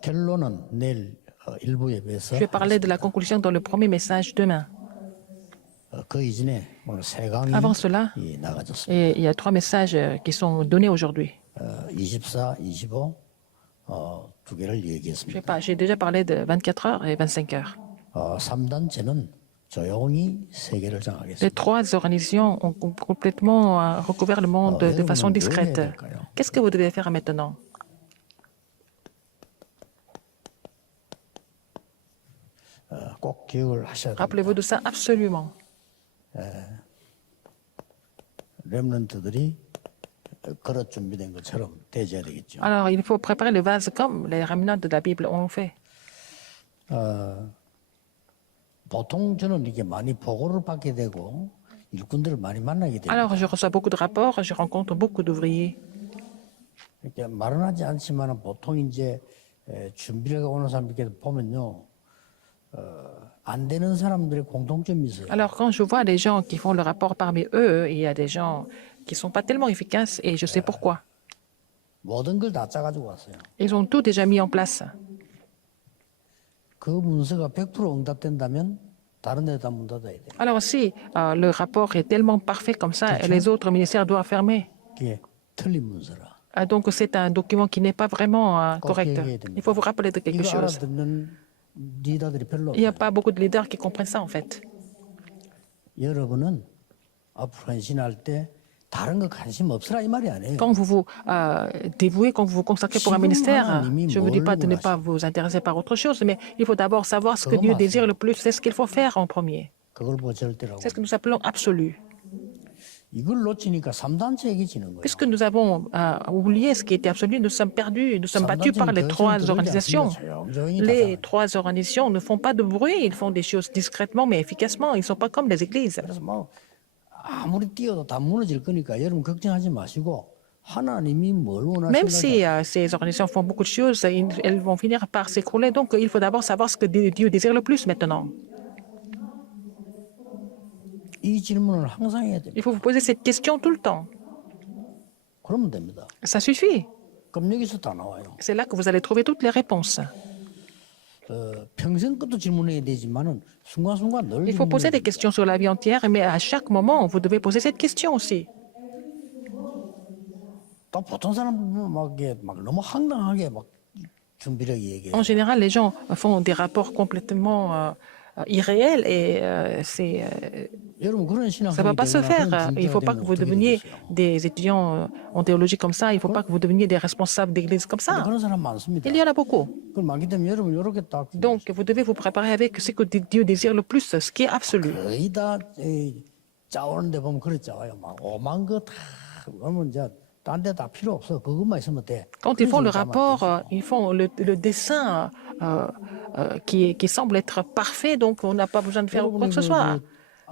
결론은 내일 일부 예배에서 Je vais parler de la conclusion dans le premier message demain. 그 이전에 오늘 세 강이 Avant cela, 나가졌습니다. et il y a 3 messages qui sont donnés aujourd'hui. 24, 25 두 개를 얘기했습니다. J'ai déjà parlé de 24 heures et 25 heures. 3단체는 조용히 세계를 Les 장악했습니다. 3 organisations ont complètement recouvert le monde de façon discrète. Qu'est-ce que vous devez faire maintenant? 꼭 기억을 하셔야 됩니다. Rappelez-vous de ça absolument. 렘넌트들이 그릇 준비된 것처럼 대줘야 되겠죠. Alors, il faut préparer le vase comme les remnants de la Bible ont fait. 보통 저는 이게 많이 보고를 받게 되고 일꾼들을 많이 만나게 됩니다. Alors, je reçois beaucoup de rapports, je rencontre beaucoup d'ouvriers. 이렇게 말은 하지 않지만 보통 이제 준비를 오는 사람들께 보면요. 안 되는 사람들의 공통점이 있어요. Alors, quand je vois des gens qui font le rapport parmi eux, il y a des gens qui ne sont pas tellement efficaces et je sais pourquoi. 모든 걸 다 짜가지고 왔어요. Ils ont tout déjà mis en place. 그 문서가 100% 응답된다면 다른 데다 문 닫아야 돼요. Alors, si le rapport est tellement parfait comme ça, les autres ministères doivent fermer. 그게 틀린 문서라. Donc, c'est un document qui n'est pas vraiment correct. Il faut vous rappeler de quelque 이거 chose. 알아듣는 리더들이 별로 Il n'y a 없어요. pas beaucoup de leaders qui comprennent ça, en fait. 여러분은 앞으로 헌신할 때 다른 거 관심 없으라 이 말이 아니에요. Quand vous vous dévouez, quand vous vous consacrez pour un ministère, je ne vous dis pas de ne pas vous intéresser par autre chose, mais il faut d'abord savoir ce que Dieu désire le plus. C'est ce qu'il faut faire en premier. 그걸 뭐 절대라고. C'est ce que nous appelons absolu. 이걸 놓치니까 3단체 얘기지는 거예요. Puisque nous avons oublié ce qui était absolu, nous sommes perdus, nous sommes battus par les 3 organisations. Les 3 organisations ne font pas de bruit, ils font des choses discrètement mais efficacement. Ils ne sont pas comme les églises. 그래서 뭐 아무리 뛰어도 다 무너질 거니까 여러분 걱정하지 마시고 하나님이 뭘 Même 원하시는가. si ces organisations font beaucoup de choses, elles vont finir par s'écrouler. Donc, il faut d'abord savoir ce que Dieu désire le plus maintenant. 이 질문을 항상 해야 됩니다. Il faut vous poser cette question tout le temps. 그러면 됩니다. Ça suffit. 그럼 여기서 다 나와요. C'est là que vous allez trouver toutes les réponses. 평생 것도 질문해야 되지만은 순간순간 늘 Il faut poser 질문해야 des questions sur la vie entière, mais à chaque moment, vous devez poser cette question aussi. 또 보통 사람은 막 이게 막 너무 황당하게 막 준비를 얘기해요. En général, les gens font des rapports complètement irréels et 여러분 그런 ça 신앙생활이 ne va pas se 되거나 그런 faire. Il ne faut 준비가 pas 되면 que vous 어떻게 deveniez 되겠어요? des étudiants en théologie comme ça. Il ne faut pas que vous deveniez des responsables d'église comme ça. 그런 사람 많습니다. Il y en a beaucoup. 그걸 많기 때문에 여러분 이렇게 딱 Donc, vous devez vous préparer avec ce que Dieu désire le plus, ce qui est absolu. 거의 다 짜오는데 보면 그래 짜와요. 막 오만 거 다 그러면 이제 딴 데 다 필요 없어. 그것만 있으면 돼. Quand ils font le rapport, ils font le dessin qui semble être parfait, donc on n'a pas besoin de faire quoi que ce soit.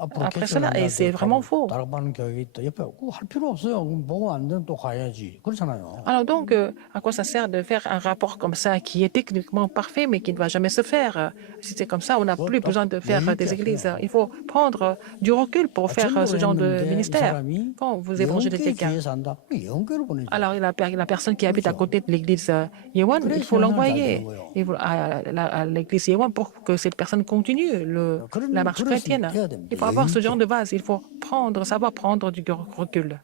Après cela, et c'est vraiment faux. 다락방 교육이 또 옆에 그거 할 필요 없어요. 그럼 보고 안 되면 또 가야지. 그렇잖아요. Alors donc, à quoi ça sert de faire un rapport comme ça qui est techniquement parfait mais qui ne va jamais se faire? Si c'est comme ça, on n'a plus besoin de faire des églises. Il faut prendre du recul pour faire ce genre de ministère. Quand vous évangélisez quelqu'un, 뒤에서 한다. 영교를 보내죠. alors la personne qui habite à côté de l'église Yewan, il faut l'envoyer à l'église Yewan pour que cette personne continue la marche chrétienne. Il faut avoir ce genre de base. Il faut savoir prendre du recul.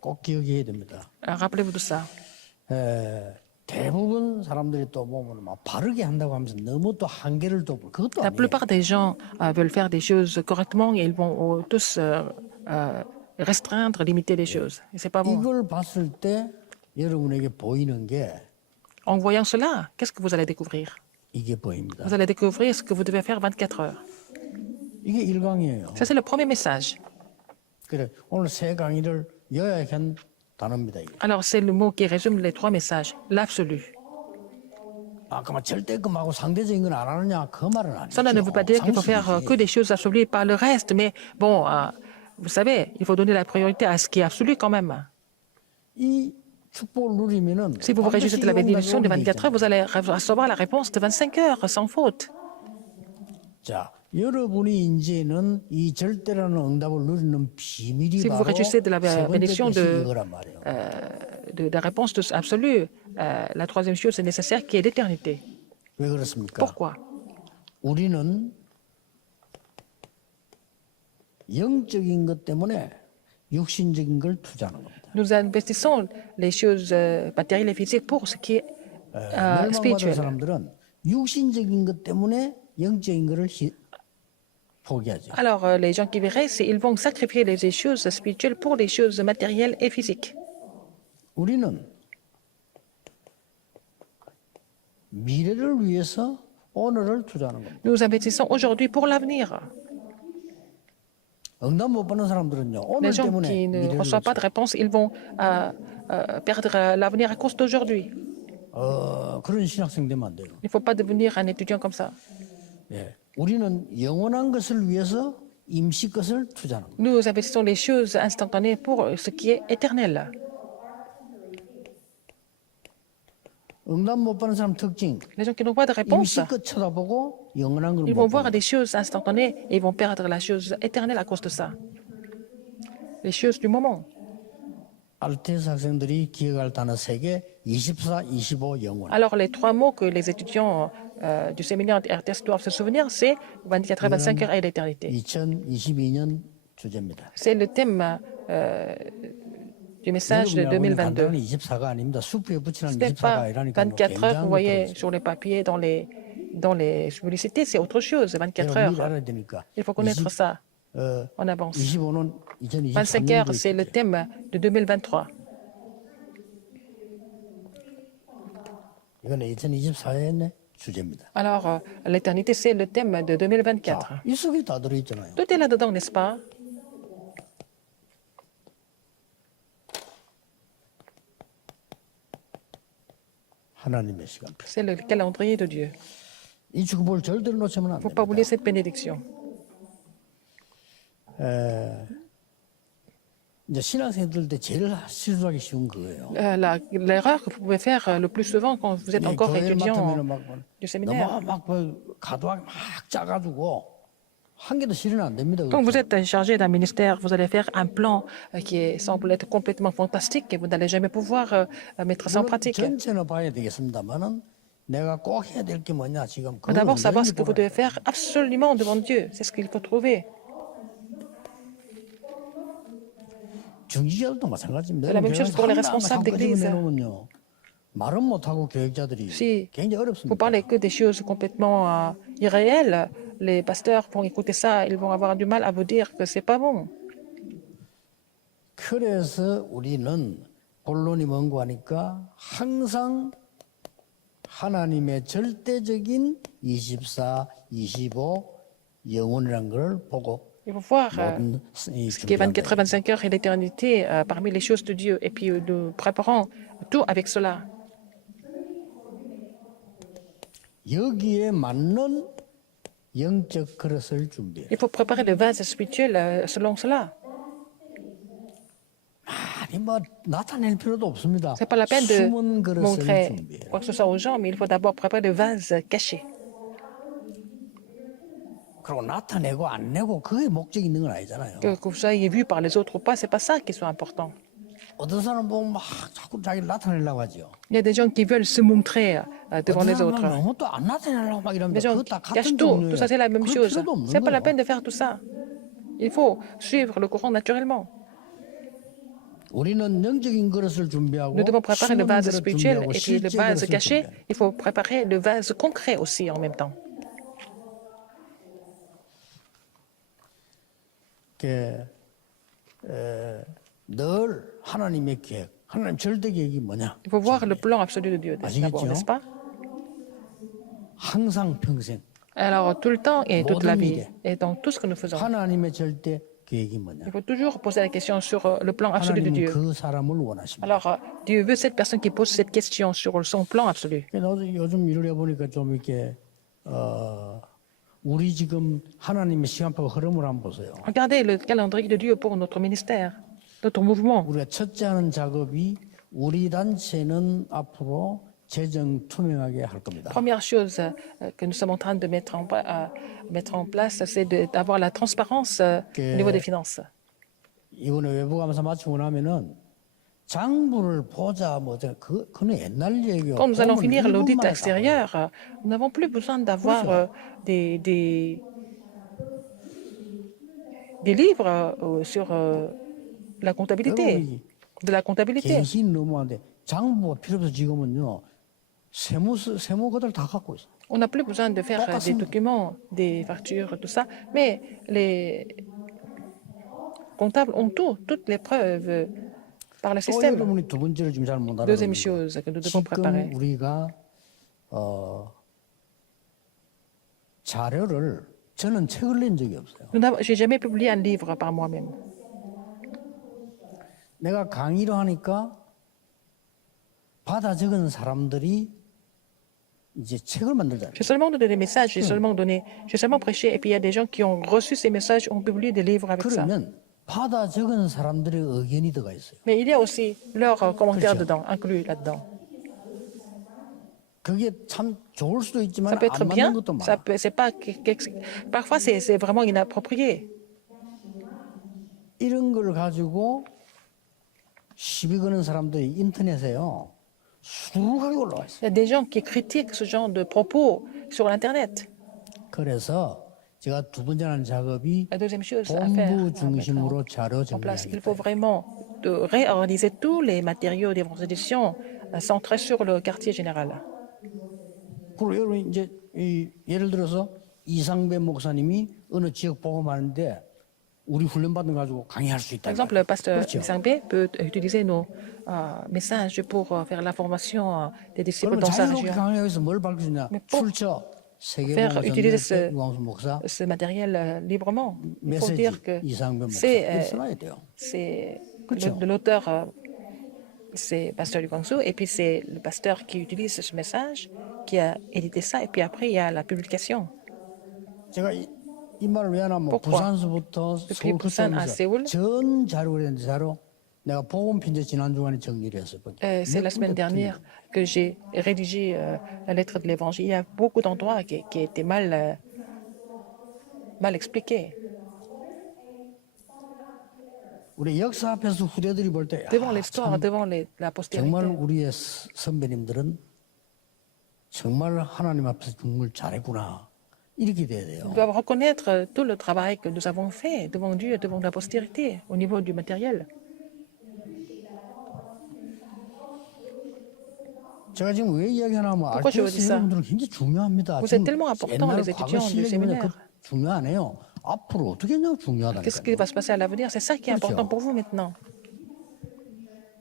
꼭 기억해야 됩니다. Rappelez-vous de ça. 대부분 사람들이 또 보면 막 바르게 한다고 하면서 너무 또 한계를 또 그것도 La 아니에요. plupart des gens veulent faire des choses correctement et ils vont tous restreindre, limiter les choses. Et c'est pas bon. 이걸 봤을 때 여러분에게 보이는 게 En voyant cela, qu'est-ce que vous allez découvrir? 이게 보입니다. Vous allez découvrir ce que vous devez faire 24 heures. 이게 1강이에요. Ça, c'est le premier message. 그래 오늘 세 강의를 요약한 단어입니다. 이게. Alors, c'est le mot qui résume les 3 messages. L'absolu. 아까 막 절대금하고 상대적인 건 안 하느냐 그 말은 아니죠. Cela ne veut pas dire qu'il faut faire que des choses absolues par le reste, mais bon, vous savez, il faut donner la priorité à ce qui est absolu quand même. 이 축복을 누리면은 Si vous vous réjouissez de la bénédiction de 24 heures, vous allez recevoir la réponse de 25 heures sans faute. 자, 여러분이 이제는 이 절대라는 응답을 누리는 비밀이 Si vous vous 바로 réjouissez de la 세 번째 bénédiction 것이 이거란 말이에요. de la réponse absolue. La troisième chose, c'est nécessaire, qui est l'éternité. 왜 그렇습니까? Pourquoi? 우리는 영적인 것 때문에 육신적인 걸 투자하는 겁니다. Nous investissons les choses matérielles et physiques pour ce qui est 멸망받은 spirituel. 사람들은 육신적인 것 때문에 영적인 것을 포기하죠. Alors, les gens qui verraient, ils vont sacrifier les choses spirituelles pour les choses matérielles et physiques. 우리는 미래를 위해서 오늘을 투자하는 겁니다. Nous investissons aujourd'hui pour l'avenir. 응답 못 받는 사람들은요. 오늘 Les gens 때문에 qui ne 미래를 reçoivent pas de réponse, ils vont perdre l'avenir à cause d'aujourd'hui. 그런 신학생 되면 안 돼요. Il ne faut pas devenir un étudiant comme ça. 예. 우리는 영원한 것을 위해서 임시 것을 투자하는 겁니다. Nous investissons les choses instantanées pour ce qui est éternel. 응답 못 받는 사람 특징. Les gens qui n'ont pas de réponse, 임시 것 쳐다보고 영원한 걸 ils 못 vont voir 보는 des choses instantanées et ils vont perdre la chose éternelle à cause de ça. Les choses du moment. RTS 학생들이 기억할 단어 3개, 24, 25, 영원. Alors, les trois mots que les étudiants du séminaire de RTS doivent se souvenir, c'est 24 heures, 25 heures et l'éternité. 2022년 주제입니다. C'est le thème du message de 2022. 24가 아닙니다. 수표에 붙이는 Ce n'est 24가 pas 아니라니까 24 heures, vous voyez, sur les papiers, dans les publicités, c'est autre chose, 24 heures. 알아야 되니까. Il faut connaître ça en avance. 25는 25 heures, c'est le 2023년도 thème de 2023. 이건 2024년의 주제입니다. Alors, l'éternité, c'est le thème de 2024. 이 속에 다 들어있잖아요. Tout est là-dedans, n'est-ce pas? 하나님의 시간표. C'est le calendrier de Dieu. 이 축복을 절대로 놓치면 안 Il ne faut pas 됩니다. oublier cette bénédiction. 이제 신학생들한테 제일 실수하기 쉬운 거예요. L'erreur que vous pouvez faire le plus souvent quand vous êtes encore 교회를 étudiant 맡으면 막 du séminaire, 너무 막 가도하게 막 짜가지고 한 개도 실현 안 됩니다. quand vous êtes chargé d'un ministère, vous allez faire un plan qui semble être complètement fantastique et vous n'allez jamais pouvoir mettre ça en 물론 pratique. 전체는 봐야 되겠습니다만은 내가 꼭 해야 될 게 뭐냐 지금 Mais d'abord, savoir ce que vous devez faire absolument devant Dieu. C'est ce qu'il faut trouver. 중지자들도 마찬가지입니다. C'est la même chose pour les responsables d'église. 내놓으면요 말은 못하고 교육자들이 Si 굉장히 vous 어렵습니다. parlez que des choses complètement irréelles, les pasteurs vont écouter ça, ils vont avoir du mal à vous dire que c'est pas bon. 그래서 우리는 본론이 뭔고 하니까 항상 하나님의 절대적인 24, 25 영혼이라는 걸 보고 Il faut voir 모든 이 ce qui est 24 준비한다. 25 heures et l'éternité parmi les choses de Dieu. Et puis nous préparons tout avec cela. 여기에 맞는 영적 그릇을 준비해. Il faut préparer le vase spirituel selon cela. 아니 뭐 나타낼 필요도 없습니다. Ce n'est pas la peine de 숨은 그릇을 montrer 준비해. quoi que ce soit aux gens, mais il faut d'abord préparer le vase caché. 그리고 나타내고 안 내고 그게 목적이 있는 건 아니잖아요. Que vous soyez vu par les autres ou pas, ce n'est pas ça qui soit important. 어떤 사람 보면 막 자꾸 자기를 나타내려고 하죠. Il y a des gens qui veulent se montrer devant 어떤 les 사람은 autres. 너무 또 안 나타내려고 막 이러면 Les gens 그거 qui 다 cachent 같은 tout, 종류예요. tout ça c'est la même 그럴 chose. 필요도 없는 C'est pas la 거예요. peine de faire tout ça. Il faut suivre le courant naturellement. 우리는 영적인 그릇을 준비하고 Nous devons préparer le 숨은 vase 그릇 spirituel 준비하고 et puis le 실제 vase 그릇을 caché. 준비하는. Il faut préparer le vase concret aussi en même temps. 늘 하나님의 계획, 하나님 절대 계획이 뭐냐? Il faut voir le plan absolu de Dieu d'abord, n'est-ce pas? 항상 평생 Alors tout le temps et toute la vie et dans tout ce que nous faisons. 하나님의 절대 계획이 뭐냐? Il faut toujours poser la question sur le plan absolu de 하나님은 Dieu. 그 사람을 원하십니다. Alors Dieu veut cette personne qui pose cette question sur son plan absolu. 나도 요즘 일을 해보니까 좀 이렇게 우리 지금 하나님의 시간표 흐름을 한번 보세요. Regardez le calendrier de Dieu pour notre ministère, notre mouvement. 우리가 첫째 하는 작업이 우리 단체는 앞으로 재정 투명하게 할 겁니다. Première chose que nous sommes en train de mettre en place, c'est d'avoir la transparence au niveau des finances. 이번에 외부 감사 마치고 나면은 장부를 보자 그는 옛날 얘기요. Quand nous allons 보면 finir 1분 l'audit 만에 다 extérieur, nous n'avons plus besoin d'avoir des livres sur la comptabilité, 여러분이 de la comptabilité. 계신 너무한데 장부가 필요 없어 지금은요. 세무 그들 다 갖고 있어. On n'a plus besoin de faire des documents, des factures, tout ça, mais les comptables ont tout, toutes les preuves par le 또 système. 여러분이 두 번째로 지금 잘 못 알아듣는 Deuxième 거. chose que nous devons préparer. 지금 우리가 자료를 저는 책을 낸 적이 없어요. J'ai jamais publié un livre par moi-même. 내가 강의를 하니까 받아 적은 사람들이 이제 책을 만들잖아요. J'ai seulement donné des messages, j'ai seulement prêché, et puis il y a des gens qui ont reçu ces messages, ont publié des livres avec ça. 그러면 받아 적은 사람들의 의견이 들어가 있어요. Mais il y a aussi leurs commentaires 그렇죠. dedans, inclus là-dedans. 그게 참 좋을 수도 있지만 Ça peut être 안 맞는 bien, 것도 많아. ça peut, c'est pas, parfois c'est vraiment inapproprié. 이런 걸 가지고 시비 거는 사람들이 인터넷에요. 수두룩하게 올라와 있어요. Il y a des gens qui critiquent ce genre de propos sur l'Internet. 그래서 제가 두 번째 하는 작업이 La deuxième chose à faire, 본부 à mettre 중심으로 자료 en place, il 정리하기. faut vraiment de réorganiser tous les matériaux des éditions centrés sur le quartier général. 그리고 여러분 이제 예를 들어서 이상배 목사님이 어느 지역 복음하는데 우리 훈련 받는 거 가지고 강의할 수 Par 있다. exemple, le pasteur 그렇죠. Sangbe peut utiliser nos messages pour faire la formation des disciples 그러면 dans sa 자유롭게 région. 강의하면서 뭘 밝혀주냐? Mais pour 출처 faire utiliser 세계복음서 유광수 목사 ce matériel librement, il faut 메시지 dire que 이상배 목사 c'est 이렇게 써놔야 돼요. de l'auteur, c'est pasteur du Guangzhou, et puis c'est le pasteur qui utilise ce message, qui a édité ça, et puis après il y a la publication. 제가 이 말을 왜 하냐면 Pourquoi? 부산서부터 Depuis Busan à Séoul, 전 자료를 했는데 자료 내가 복음 편지 지난 주간에 정리를 했어요. c'est la semaine dernière que j'ai rédigé la lettre de l'Évangile. Il y a beaucoup d'endroits qui étaient mal expliqués. 우리 역사 앞에서 후대들이 볼 때 Devant l'histoire, devant la postérité. 정말 우리의 선배님들은 정말 하나님 앞에서 정말 잘했구나 이렇게 돼야 돼요. Nous devons reconnaître tout le travail que nous avons fait devant Dieu, devant la postérité, au niveau du matériel. 제가 지금 왜 이야기하냐면 Pourquoi je vous dis RTS ça? 여러분들은 굉장히 중요합니다. Vous êtes tellement important, 옛날 les 과거 étudiants du 실력이 séminaire. 중요하네요. 앞으로 어떻게 하냐고 Qu'est-ce qui va 중요하다니까요. se passer à l'avenir? C'est ça qui est important 그렇죠. pour vous maintenant.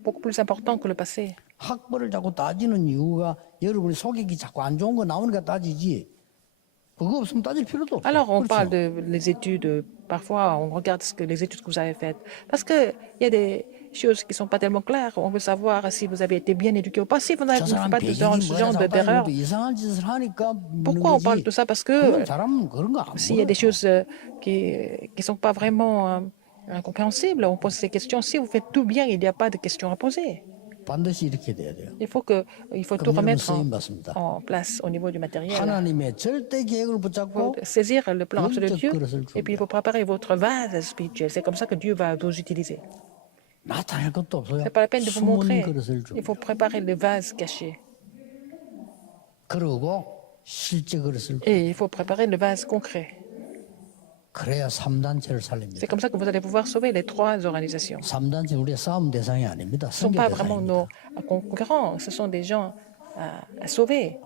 Beaucoup plus important que le passé. 학벌을 자꾸 따지는 이유가 여러분이 속이기 자꾸 안 좋은 거 나오니까 따지지. 그거 없으면 따질 필요도 없어요. Alors, on 그렇죠? parle de les études. Parfois, on regarde les études que vous avez faites. Parce qu'il y a des choses qui ne sont pas tellement claires. On veut savoir si vous avez été bien éduqué ou pas. Si vous n'avez 저 사람 pas de 배경이 ce 뭐야 genre 자꾸 d'erreur, 따지고 이상한 짓을 하니까 묻는 pourquoi on parle de 거지. ça? Parce que 그건 잘하면 그런 거안 s'il y a des 물어요. choses qui ne sont pas vraiment incompréhensibles, on pose ces questions. Si vous faites tout bien, il n'y a pas de questions à poser. 반드시 이렇게 돼야 돼요. Il faut tout 그럼 여러분 remettre 쓰임 받습니다. en place au niveau du matériel. 하나님의 절대 계획을 Il 붙잡고 faut saisir le plan absolu de 영적 Dieu 그릇을 et puis il faut préparer votre vase spirituel. C'est comme ça que Dieu va vous utiliser. 나타낼 것도 없어요. Ce n'est pas la peine de vous 숨은 montrer. 그릇을 Il faut 줍니다. préparer le vase caché. 그러고 실제 그릇을 Et il faut préparer le vase concret. 그래야 3단체를 C'est 살립니다. comme ça que vous allez pouvoir sauver les trois organisations. 3단체는 우리의 싸움 대상이 아닙니다. Ce ne sont 승계 pas vraiment 대상입니다. nos concurrents, ce sont des gens à sauver.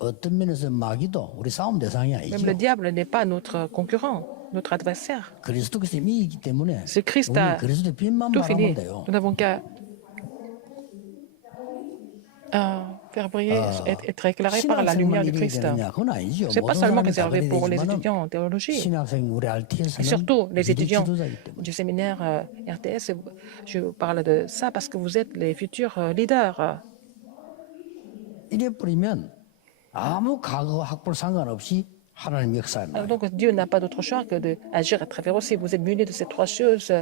어떤 면에서 마귀도 우리 싸움 대상이 Même 아니죠. le diable n'est pas notre concurrent, notre adversaire. 그리스도께서 이미 있기 때문에 C'est Christ 우리는 a 그리스도의 빛만 tout 바라면 fini. 돼요. Nous n'avons qu'à faire briller, être éclairé par la lumière 신학생만 du 이래야 Christ. 되느냐? 그건 아니죠. Ce n'est pas 모든 seulement 사람이 다 réservé 그래야 pour les 되지만은 étudiants en théologie. 신학생 우리 Et RTS는 surtout les étudiants 지도자이기 때문에 du séminaire RTS, je parle de ça parce que vous êtes les futurs leaders. 이래 뿌리면 아무 과거 학벌 상관없이 하나님 역사입니다. Donc Dieu n'a pas d'autre choix que d'agir à travers vous. Si vous êtes muni de ces trois choses,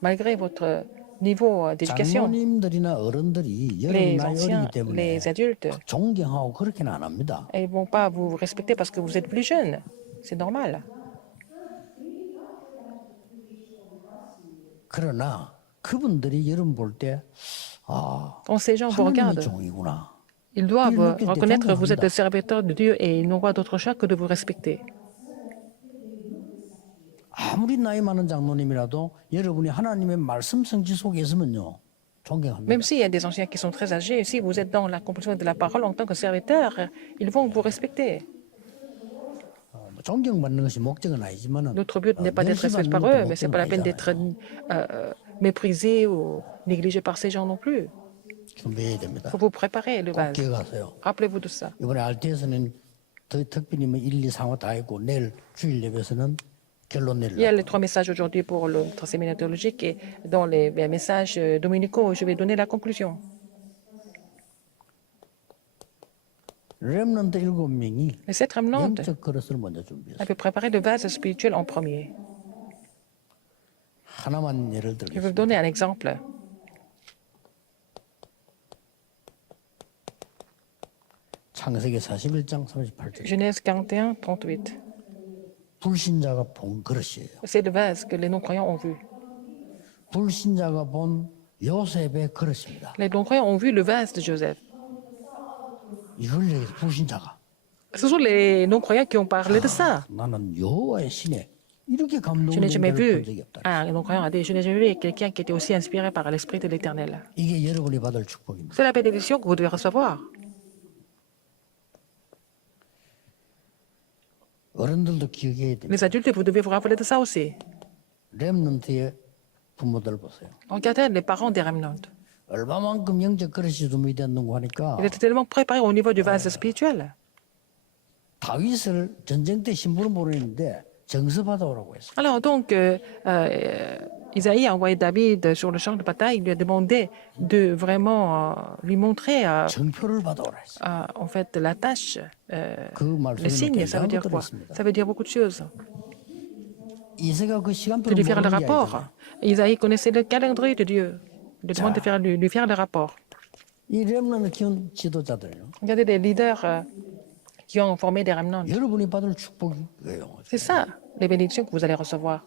malgré votre niveau d'éducation, 장로님들이나 어른들이 여러분 les 나이 anciens, 어리기 때문에 les adultes, 존경하고 그렇게는 안 합니다. ils ne vont pas vous respecter parce que vous êtes plus jeune. C'est normal. 그러나 그분들이 여러분 볼 때 아, Quand ces gens vous 하나님의 regardent, 종이구나. ils doivent 이렇게 reconnaître que vous êtes 존경합니다. le serviteur de Dieu et ils n'ont pas d'autre choix que de vous respecter. 아무리 나이 많은 장로님이라도 여러분이 하나님의 말씀 성취 속에 있으면요. 존경합니다. Même s'il y a des anciens qui sont très âgés, si vous êtes dans l'accomplissement de la parole en tant que serviteur, ils vont vous respecter. 뭐 존경받는 것이 목적은 아니지만은 Notre but n'est pas d'être respecté par eux, mais ce n'est pas la peine d'être méprisé ou négligé par ces gens non plus. 준비해야 됩니다. Il faut vous préparer le 꼭 vase. 기억하세요. Rappelez-vous de ça. 이번에 RT에서는 특별히면 1, 2, 3화 다 했고 내일 주일 예배에서는 결론 Il y a 내리려고. les 3 messages aujourd'hui pour notre séminaire théologique et dans les messages dominicaux, je vais donner la conclusion. 렘넌트 7명이 Les 7 remnantes 영적 그릇을 먼저 준비했어요. avaient préparé le vase spirituel en premier. 하나만 예를 Je vais vous 들겠습니다. donner un exemple. 창세기 41장 38절. Genèse 41, 38. 불신자가 본 그릇이에요. C'est le vase que les non-croyants ont vu. 불신자가 본 요셉의 그릇입니다. Les non-croyants ont vu le vase de Joseph. 이걸 얘기해서 불신자가 Ce sont les non-croyants qui ont parlé de ça. 나는 여호와의 신에 이렇게 Je 감동을 n'ai jamais 본 vu 적이 없다. un non-croyant a dit, je n'ai jamais vu quelqu'un qui était aussi inspiré par l'Esprit de l'Éternel. 이게 여러분이 받을 축복입니다. C'est la bénédiction que vous devez recevoir. 어른들도 기억해야 됩니다. Les adultes, vous devez vous rappeler de ça aussi. 렘넌트의 부모들 보세요. Regardez les parents des remnants. 얼마만큼 영적 그릇이 준비됐는고 하니까 Ils étaient tellement préparés au niveau du vase spirituel. 다윗을 전쟁 때 신부로 보냈는데 정서 받아오라고 했어요. Alors donc, Isaïe a envoyé David sur le champ de bataille. Il lui a demandé de vraiment lui montrer 정표를 받아오라 했어요. en fait la tâche, 그 le 말씀이 signe. Ça veut dire quoi? 들었습니다. Ça veut dire beaucoup de choses. 이세가 그 De 시간표를 lui faire le 모르는 게 rapport. 아니잖아요. Isaïe connaissait le calendrier de Dieu. Il lui demande de faire, lui faire le rapport. 이 렘넌트 키운 지도자들요. Regardez les leaders qui ont formé des remnants. 여러분이 받을 축복이에요. C'est ça, les bénédictions que vous allez recevoir.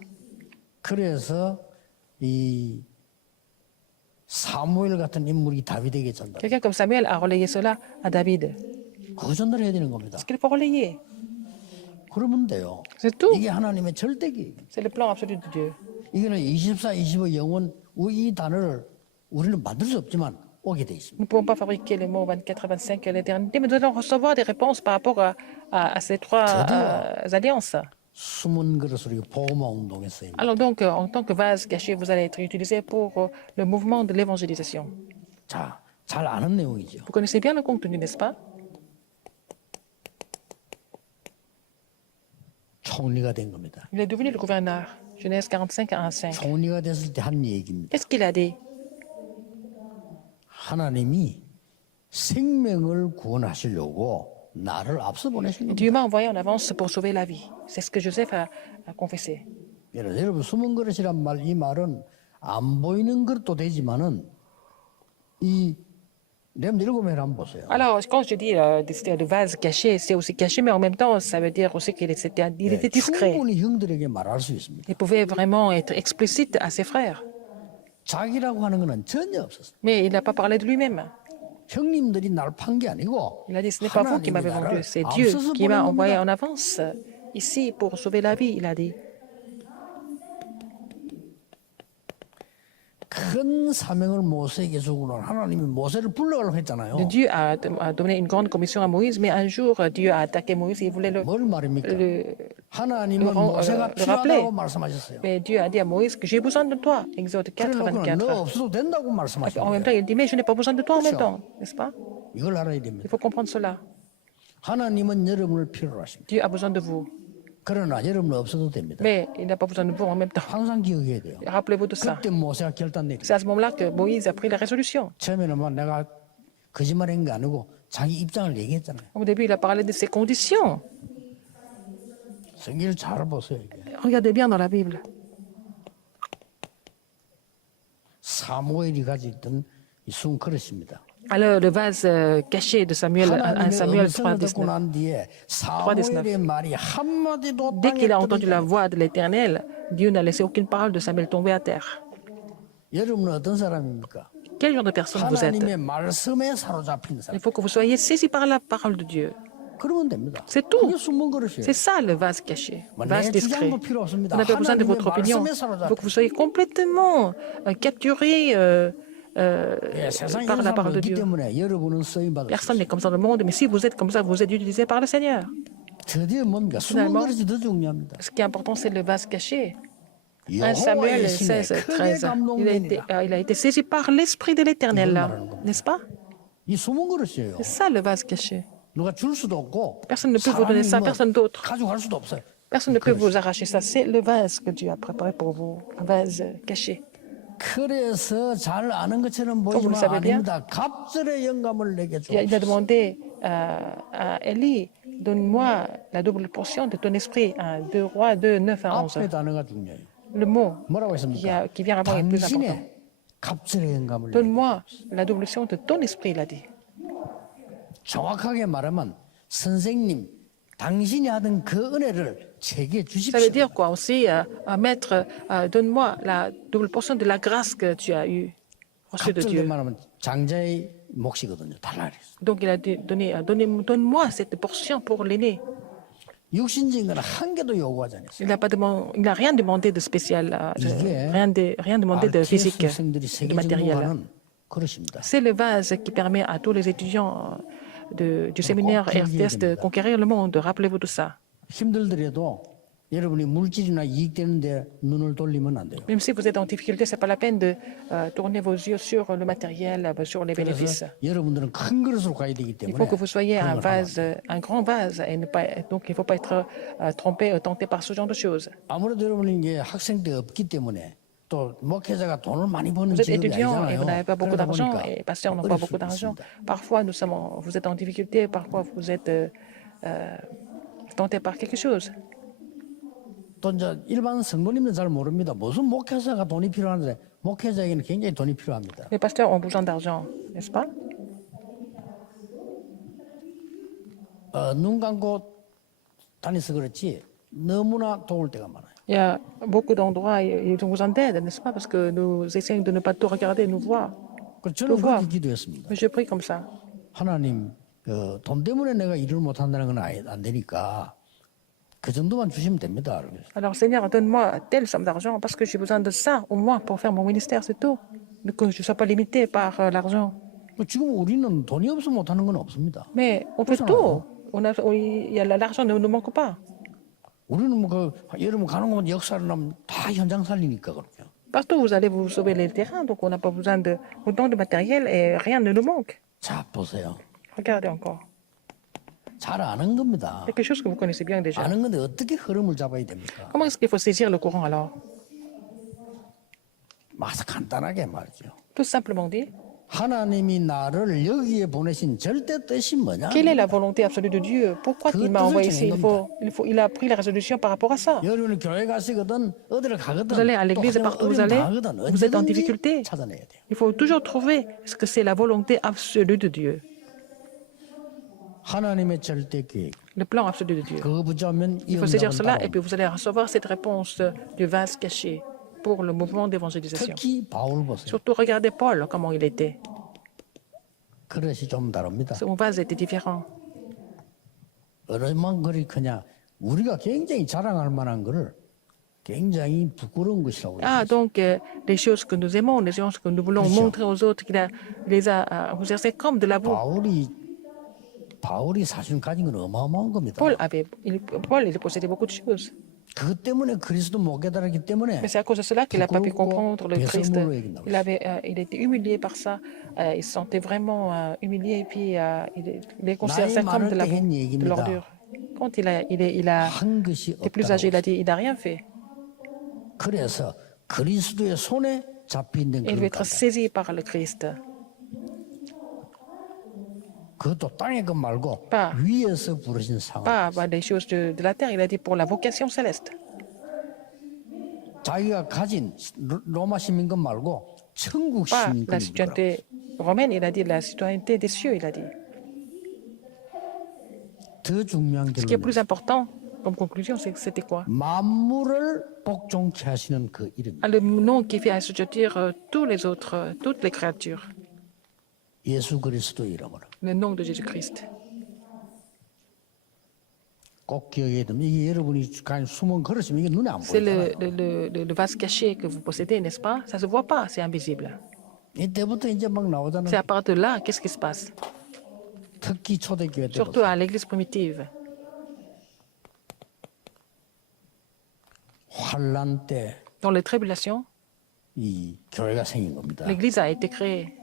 그래서 이 사무엘 같은 인물이 다윗에게 전달. Quelqu'un comme Samuel a relayé cela à David. 그 전달해야 되는 겁니다. Ce qu'il faut relayer, 그러면 돼요. c'est tout. 이게 하나님의 절대기. C'est le plan absolu de Dieu. 이거는 24, 25 영원 이 단어를 우리는 만들 수 없지만 오게 돼 있습니다. Nous ne pouvons pas fabriquer les mots 24 et 25 à l'éternité, mais nous allons recevoir des réponses par rapport à ces trois alliances. 숨은 그릇으로 보호마 운동에 쓰입니다. Alors donc, en tant que vase caché, vous allez être utilisé pour le mouvement de l'évangélisation. 자, 잘 아는 내용이죠. Vous connaissez bien le contenu, n'est-ce pas? 총리가 된 겁니다. Il est devenu le gouverneur. Genèse 45 à 1,5. 총리가 됐을 때 한 얘기입니다. Qu'est-ce qu'il a dit? 하나님이 생명을 구원하시려고 나를 앞서 보내신 겁니다. Dieu m'a envoyé en avance pour sauver la vie. C'est ce que Joseph a confessé. 여러분 숨은 그릇이란 말, 이 말은 안 보이는 것도 되지만은 이 렘 7명 한번 보세요. Alors, quand je dis c'était le vase caché, c'est aussi caché, mais en même temps, ça veut dire aussi qu'il était discret. 충분히 형들에게 말할 수 있습니다. Il pouvait vraiment être explicite à ses frères. 자기라고 하는 것은 전혀 없었어요. Mais il n'a pas parlé de lui-même. 형님들이 날 판 게 아니고 Il a dit, ce n'est pas vous qui m'avez vendu, c'est Dieu qui m'a envoyé en avance ici pour sauver la vie, il a dit. 큰 사명을 모세에게 주고는 하나님이 모세를 불러가려고 했잖아요. Dieu a donné une grande commission à Moïse, mais un jour, Dieu a attaqué Moïse et il voulait 뭘 말입니까? le 하나님은 모세가 le rappeler. 필요하다고 말씀하셨어요. Mais Dieu a dit à Moïse que j'ai besoin de toi. Exode 4, 그래놓고는 24. 너 없어도 된다고 En 말씀하신 même 거예요. temps, il dit, mais je n'ai pas besoin de toi en même temps, n'est-ce pas? 이걸 알아야 Il 됩니다. faut comprendre cela. 하나님은 여러분을 필요로 하십니다. Dieu a besoin de vous, 그러나 여러분은 없어도 됩니다. mais il n'a pas besoin de vous en même temps. 항상 기억해야 돼요. Rappelez-vous de ça. 그때 모세가 결단 내리. C'est à ce moment-là que Moïse a pris la résolution. 처음에는 막 내가 거짓말한 게 아니고 자기 입장을 얘기했잖아요. Au début, il a parlé de ses conditions. 성경을 잘 보세요. 이게. Regardez bien dans la Bible. 사무엘이 가지고 있던 이 순 그릇입니다. Alors, le vase caché de Samuel, 1 하나님의 Samuel 음성을 듣고 3,19. 난 뒤에 사무엘의 말이 한마디도 Dès 땅에 qu'il a entendu 떨어지지 la voix de l'Éternel, Dieu n'a laissé aucune parole de Samuel tomber à terre. 여러분은 어떤 사람입니까? Quel genre de personne vous êtes? 하나님의 말씀에 사로잡힌 Il 사람. faut que vous soyez saisi par la parole de Dieu. 그러면 됩니다. C'est tout. 그게 숨은 그릇이에요. C'est ça le vase caché, 뭐 vase 내 discret. 주장도 필요 Vous 없습니다. n'avez pas besoin de 하나님의 votre opinion. 말씀에 Il faut 사로잡힌. que vous soyez complètement capturé 예, 세상에 par 이런 la 사람 parole de 없기 Dieu. 때문에 여러분은 쓰임 받을 수 Personne n'est 있어요. comme ça dans le monde, mais si vous êtes comme ça, vous êtes utilisé par le Seigneur. 드디어 뭡니까? 숨은 Finalement, 그릇이 더 중요합니다. Ce qui est important, c'est le vase caché. 1 여호와의 Samuel 신에 16, 크게 13. Il a été saisi par l'Esprit de l'Éternel, n'est-ce pas? 이 숨은 그릇이에요. C'est ça le vase caché. 누가 줄 수도 없고 Personne ne peut vous donner ça, personne d'autre. 가져갈 수도 없어요. Personne ne peut vous arracher ça. C'est le vase que Dieu a préparé pour vous, un vase caché. 그래서 잘 아는 것처럼 vous le 보이지만 savez bien. 아닙니다. 갑절의 영감을 내게 줘. Il a demandé à Élie, donne-moi la double portion de ton esprit. 2 Rois 2, 9 à 11. 앞에 단어가 중요해요. Le mot 뭐라고 했습니까? qui vient avant est plus important. 당신의 갑절의 영감을 내게. Donne-moi la double portion de ton esprit, il a dit. 정확하게 말하면 선생님, 당신이 하던 그 은혜를 제게 Ça 주십시오. veut dire quoi aussi, maître, donne-moi la double portion de la grâce que tu as eue, reçue de 갑절된 Dieu. 말하면 장자의 몫이거든요. 달라 그랬어요. Donc il a donne-moi cette portion pour l'aîné. 육신적인 건 한 개도 요구하지 않았어요. Il n'a rien demandé de spécial, 이게 rien demandé de physique, 학생들이 de 세계 matériel. 전공하는 그릇입니다. C'est le vase qui permet à tous les étudiants du séminaire RTS de conquérir le monde. Rappelez-vous de ça. 힘들더라도 여러분이 물질이나 이익되는데 눈을 돌리면 안 돼요. Même si vous êtes en difficulté, ce n'est pas la peine de tourner vos yeux sur le matériel, sur les bénéfices. 그래서 여러분들은 큰 그릇으로 가야 되기 Il faut 때문에 que vous soyez 그런 un 걸 하면 안 vase, 돼요. un grand vase, et donc il ne faut pas être trompé, tenté par ce genre de choses. 아무래도 여러분이 이제 학생 때 없기 때문에 또 목회자가 돈을 많이 버는 Vous êtes 직업이 étudiant et 아니잖아요. vous n'avez pas beaucoup 그러다 d'argent, 보니까 et pasteurs n'ont pas beaucoup d'argent. Parfois, vous êtes en difficulté, parfois vous êtes tenté par quelque chose. 또 이제 일반 성도님들은 잘 모릅니다. 무슨 목회자가 돈이 필요한데 목회자에게는 굉장히 돈이 필요합니다. Les pasteurs ont besoin d'argent, n'est-ce pas? 눈 감고 다니서 그렇지 너무나 도울 때가 많아요. Il y a beaucoup d'endroits, ils ont besoin d'aide, n'est-ce pas? Parce que nous essayons de ne pas tout regarder, nous voir. 그래서 저는 그거. 그렇게 기도했습니다. Mais je prie comme ça. 하나님, 돈 때문에 내가 일을 못 한다는 건 안 되니까 그 정도만 주시면 됩니다. 그래서 Alors, Seigneur, donne-moi telle somme d'argent parce que j'ai besoin de ça, au moins, pour faire mon ministère, c'est tout. Que je ne sois pas limité par l'argent. 지금 우리는 돈이 없으면 못하는 건 없습니다. Mais on fait tout. L'argent ne nous manque pas. 우리는 여러분 가는 곳 역사를 하면 다 현장 살리니까 그렇죠. Partout, vous allez vous sauver les terrains, donc on n'a pas besoin de autant de matériel et rien ne nous manque. 자 보세요. Regardez encore. 잘 아는 겁니다. Quelque chose que vous connaissez bien déjà. 아는 건데 어떻게 흐름을 잡아야 됩니까? Comment est-ce qu'il faut saisir le courant alors? 아주 간단하게 말이죠. Tout simplement dit, 하나님이 나를 여기에 보내신 절대 뜻이 뭐냐? quelle est la volonté absolue de Dieu? Pourquoi il m'a envoyé ici? Il a pris la résolution par rapport à ça. 여러분이 교회 가시거든 어디를 가거든 Vous allez à 또 l'église et 그냥 partout où vous 어려움 allez, 당하거든 vous êtes en 언제든지 difficulté. 찾아내야 돼요. Il faut toujours trouver ce que c'est la volonté absolue de Dieu, 하나님의 절대 계획. le plan absolu de Dieu. 그거 붙잡으면 이 Il faut saisir 응답은 cela et 따라옵니다. puis vous allez recevoir cette réponse du vase caché pour le mouvement d'évangélisation. 특히 바울 보세요. Surtout regardez Paul, comment il était. 그릇이 좀 다릅니다. Son vase était différent. 얼마만 그리 크냐? 우리가 굉장히 자랑할 만한 거를 굉장히 부끄러운 것이라고 Ah, donc les choses que nous aimons, les choses que nous voulons montrer aux autres, il les a exercées comme de la boue. 바울이 사실 가진 건 어마어마한 겁니다. Paul, il possédait beaucoup de choses. 그것 때문에 그리스도 못 깨달았기 때문에 Mais c'est à cause de cela qu'il n'a pas pu comprendre le Christ. 배설물로 얘긴다고 했어요. Il était humilié par ça. Il se sentait vraiment humilié et puis il est considéré ça comme de la boue, de l'ordure. Quand il a 한 것이 été plus âgé, il 없다고. a dit il n'a rien fait. 그래서 그리스도의 손에 잡힌 Et il veut être 그릇 saisi par le Christ. 그것도 땅의 것 말고 pas. 위에서 부르신 상황. Pas des choses de la terre, il a dit pour la vocation céleste. 자기가 가진 로마 시민 것 말고 천국 Pas 시민 la 것이더라고요. citoyenneté romaine, il a dit la citoyenneté des cieux, il a dit. 더 중요한 Ce qui est 결론은 plus important, Comme conclusion, c'était quoi? 만물을 복종케 하시는 그 이름입니다. Le nom qui fait assujettir tous les autres, toutes les créatures. 예수 그리스도 이름으로. Le nom de Jésus-Christ. 꼭 기억해야 됩니다. 이게 여러분이 그냥 숨은 그릇이면 이게 눈에 안 C'est 보이잖아요. le vase caché que vous possédez, n'est-ce pas? Ça ne se voit pas, c'est invisible. 이때부터 이제 막 C'est 나오잖아요. à partir de là, qu'est-ce qui se passe? 특히 초대교회 때 Surtout à l'église primitive. 환란 때 Dans les tribulations, 이 교회가 생긴 겁니다. l'église a été créée.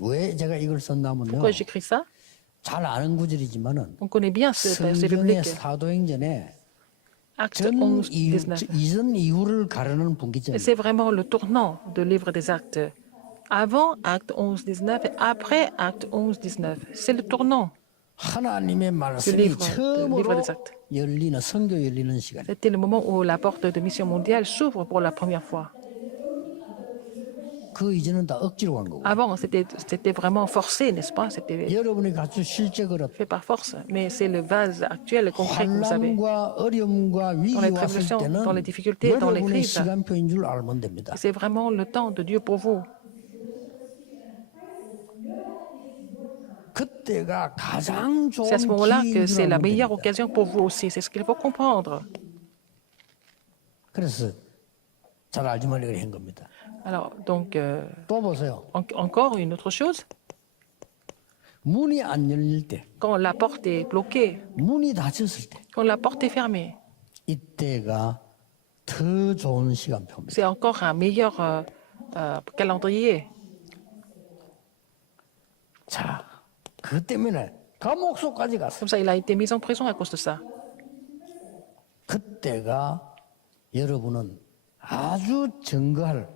왜 제가 이걸 썼냐면요. Pourquoi j'écris ça? 잘 아는 구절이지만은 On connaît bien ce 성경의 biblique. 사도행전에 Acte 전 11, 19. 이전 이후를 가르는 Et 분기점. c'est vraiment le tournant du livre des actes. Avant Acte 11, 19 et après Acte 11, 19. C'est le tournant. 하나님의 Du 말씀이 livre 처음으로 des actes. 열리는 성교 열리는 시간. C'était le moment où la porte de mission mondiale s'ouvre pour la première fois. 그 이전은 다 억지로 간 거고. Avant, c'était vraiment forcé, n'est-ce pas? C'était 여러분이 갖춘 실제 그릇 fait par force. Mais c'est le vase actuel concret que vous savez. 환란과 어려움과 위기 Dans les 왔을 tribulations, 때는 dans les difficultés, dans les 여러분의 crises. 시간표인 줄 알면 됩니다. C'est vraiment le temps de Dieu pour vous. 그때가 가장 좋은 C'est à ce moment-là que 기회인 줄 c'est la 알면 meilleure 됩니다. occasion pour vous aussi. C'est ce qu'il faut comprendre. 그래서 잘 알지만 이걸 한 겁니다. Alors, donc, 또 보세요. encore une autre chose. 문이 안 열릴 때, Quand la porte est bloquée, 문이 닫혔을 때, quand la porte est fermée, 이때가 더 좋은 시간표입니다. c'est encore un meilleur calendrier. 자, 그 때문에 감옥소까지 갔어요. Comme ça, il a été mis en prison à cause de ça. 그때가 여러분은 아주 증거할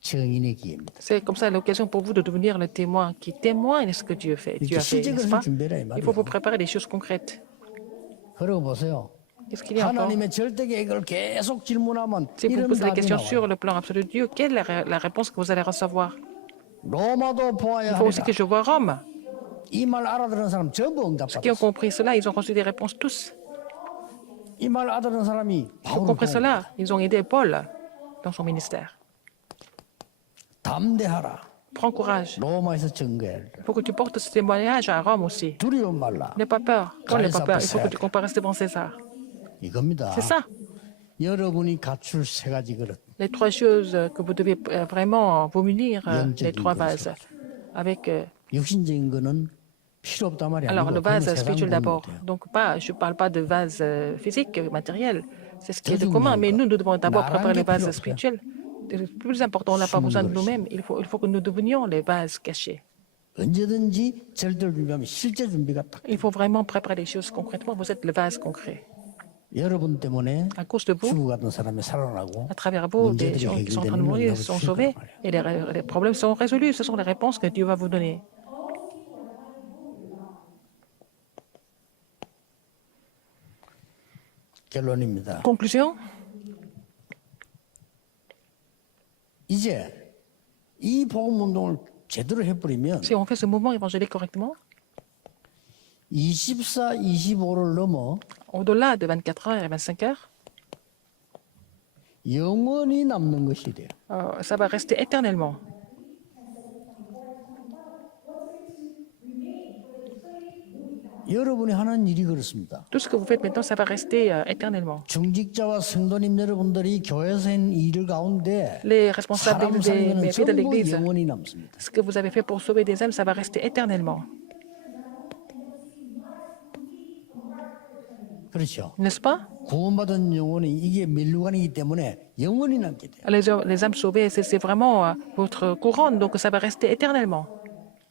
증인의 기회입니다. C'est comme ça l'occasion pour vous de devenir le témoin qui témoigne ce que Dieu a fait, 이렇게 실제 n'est-ce 그릇을 pas? 준비해라 이 Il faut vous 말이에요. préparer des choses concrètes. 그러고 보세요. Qu'est-ce qu'il y a encore? 하나님의 절대 계획을 계속 질문하면 Si vous 이런 posez des 답이 questions sur 나와요. le plan absolu de Dieu, quelle est la réponse que vous allez recevoir? 로마도 보아야 Il faut aussi 하리라. que je vois Rome. 이 말 알아들은 사람 전부 Ceux qui ont 응답받았어. compris cela, ils ont reçu des réponses tous. 이 말 알아들은 사람이 Ceux qui ont 바울을 compris 도운 cela, ils ont aidé Paul dans son ministère. 담대하라. Prends courage. 로마에서 증거해. Il faut que tu portes ce témoignage à Rome aussi. 두려움 말라. N'aie pas peur. N'aie pas peur. Il faut que tu compares devant César. 이겁니다. C'est ça. 여러분이 갖출 세 가지 그릇. Les trois choses que vous devez vraiment vous munir, les 영적인 trois 것을. vases. Avec, 육신적인 거는 필요 없단 말이 alors, 아니고 le 그건 vase 세상 spirituel d'abord. 보면 돼요. Donc, je ne parle pas de vase physique, matériel. C'est ce qui est de 중요한 commun. Mais 거. nous devons d'abord 나란 préparer 게 les 필요 vases 없어요. spirituels. Le plus important, on n'a pas 숨은 besoin de 그릇. nous-mêmes. Il faut que nous devenions les vases cachés. 언제든지 절대를 준비하면 실제 준비가 딱. Il faut vraiment préparer les choses concrètement. Vous êtes le vase concret. 여러분 때문에 À cause de vous, 죽어가던 사람이 살아나고 à travers vous, des 문제들이 gens qui sont en train de 해결되는 mourir 능력을 sont 주실 sauvés 거란 말이에요. et les problèmes sont résolus. Ce sont les réponses que Dieu va vous donner. 결론입니다. Conclusion, 이제 이 복음 운동을 제대로 해버리면 si on fait ce mouvement évangélique correctement, 24, 25를 넘어 au-delà de 24 heures et 25 heures, 영원히 남는 것이 돼요. ça va rester éternellement. 여러분이 하는 일이 그렇습니다. Tout ce que vous faites maintenant, ça va rester éternellement. 중직자와 성도님 여러분들이 교회에서 한 일 가운데 Les responsables 사람 사는 des 거는 méfaits de 전부 l'Église, 영원히 남습니다. ce que vous avez fait pour sauver des âmes, ça va rester éternellement. 그렇죠. N'est-ce pas? 구원받은 영혼이 이게 멸류관이기 때문에 영원히 남게 돼요. Les âmes sauvées, c'est vraiment votre couronne, donc ça va rester éternellement.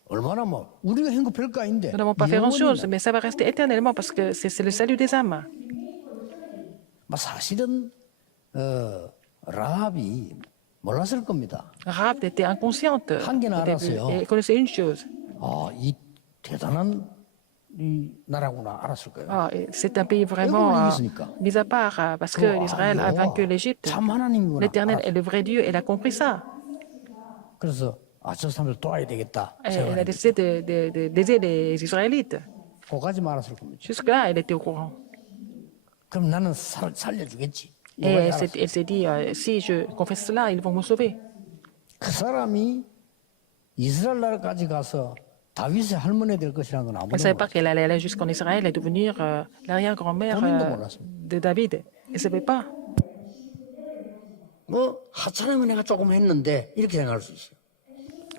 얼마나 뭐 우리가 한 거 별거 아닌데 Nous n'avons pas fait grand-chose, 영원히 mais ça va rester éternellement parce que c'est le salut des âmes. 뭐 사실은 라합이 몰랐을 겁니다. Rahab était inconsciente 한 개는 au début 알았어요. et elle connaissait une chose. 이 대단한 이 나라구나 알았을 거예요. Et c'est un pays vraiment mis à part parce que l'Israël a vaincu l'Égypte. 참 하나님이구나. L'Éternel est le vrai Dieu, elle a compris ça. 그래서 저 사람들 도와야 되겠다. Elle a décidé d'aider les Israélites. 그까지 말았을 겁니다. Jusque-là, elle était au courant. 그럼 나는 살려주겠지. Et 이거까지 elle 알았어요. elle s'est dit, si je confesse cela, ils vont me sauver. 그 사람이 이스라엘 나라까지 가서 다윗의 할머니 될 것이라는 건 Elle ne 아무도 savait pas 몰랐어요. qu'elle allait aller jusqu'en Israël et devenir l'arrière-grand-mère 본인도 몰랐습니다. de David. Elle ne savait pas. 뭐 하찮으면 내가 조금 했는데 이렇게 생각할 수 있어요.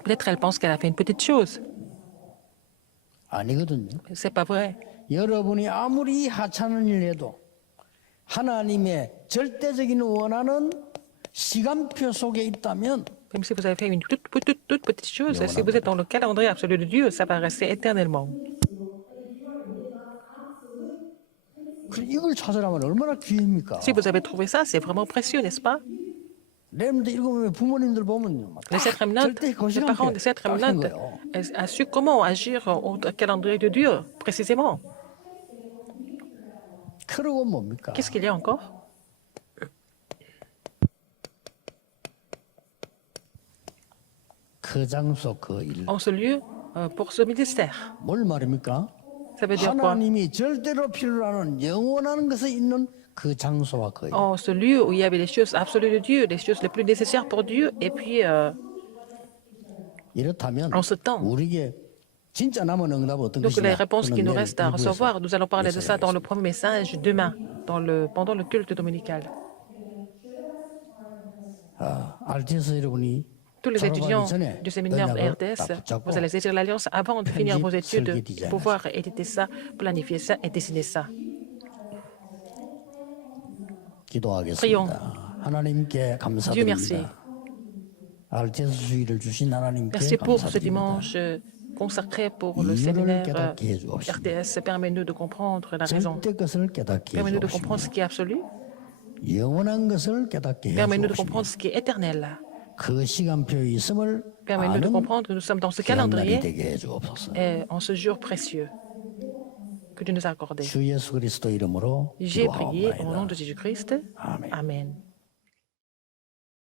Peut-être elle pense qu'elle a fait une petite chose. 아니거든요. C'est pas vrai. 여러분이 아무리 하찮은 일 해도 하나님의 절대적인 원하는 시간표 속에 있다면 Même si vous avez fait une toute petite chose, si vous êtes dans le calendrier absolu de Dieu, ça va rester éternellement. 이걸 찾으라면 얼마나 귀합니까? Si vous avez trouvé ça, c'est vraiment précieux, n'est-ce pas? 렘드 읽으면 부모님들 보면요. 막 Les sept remnants, 절대 그 les parents 시간표에 des sept 딱 한 remnants 거예요. a su comment agir au calendrier de Dieu, précisément. 그러고 뭡니까? Qu'est-ce qu'il y a encore? 그 장소 그 일. En ce lieu, pour ce ministère. 뭘 말입니까? Ça veut dire quoi? 하나님이 절대로 필요로 하는 영원한 것에 있는 그 장소와 그 일. En ce lieu où il y avait les choses absolues de Dieu, les choses les plus nécessaires pour Dieu, et puis 이렇다면 en ce temps. 우리에게 진짜 남은 응답 어떤 Donc les 것이냐? réponses qui 그건 nous 내일 restent à 일부에서 recevoir, nous allons parler de ça dans le 예수님께서. premier message demain, pendant le culte dominical. RTS 여러분이 Tous les 졸업하기 étudiants 전에 du séminaire de 언약을 RTS, 딱 붙잡고 vous allez saisir l'alliance avant de finir vos 편집, études, 설계, pour 디자인하세요. pouvoir éditer ça, planifier ça et dessiner ça. 기도하겠습니다. 하나님께 Dieu merci. 감사드립니다. RTS 주일을 주신 하나님께 Merci pour ce 감사드립니다. dimanche consacré pour le 이유를 séminaire 깨닫게 해주옵시고 RTS. Permets-nous de comprendre la raison. 절대 것을 깨닫게 Permets-nous de 해주옵시고 comprendre ce qui est absolu. 영원한 것을 깨닫게 Permets-nous de 해주옵시고 comprendre ce qui est éternel. 그 시간표에 있음을 Permets-nous de 아는 comprendre que nous sommes dans ce 귀한 날이 calendrier 되게 해주옵소서. et en ce jour précieux que Dieu nous a accordé. 주 예수 그리스도 이름으로 J'ai prié au nom 기도하옵나이다. de Jésus-Christ. 아멘. Amen.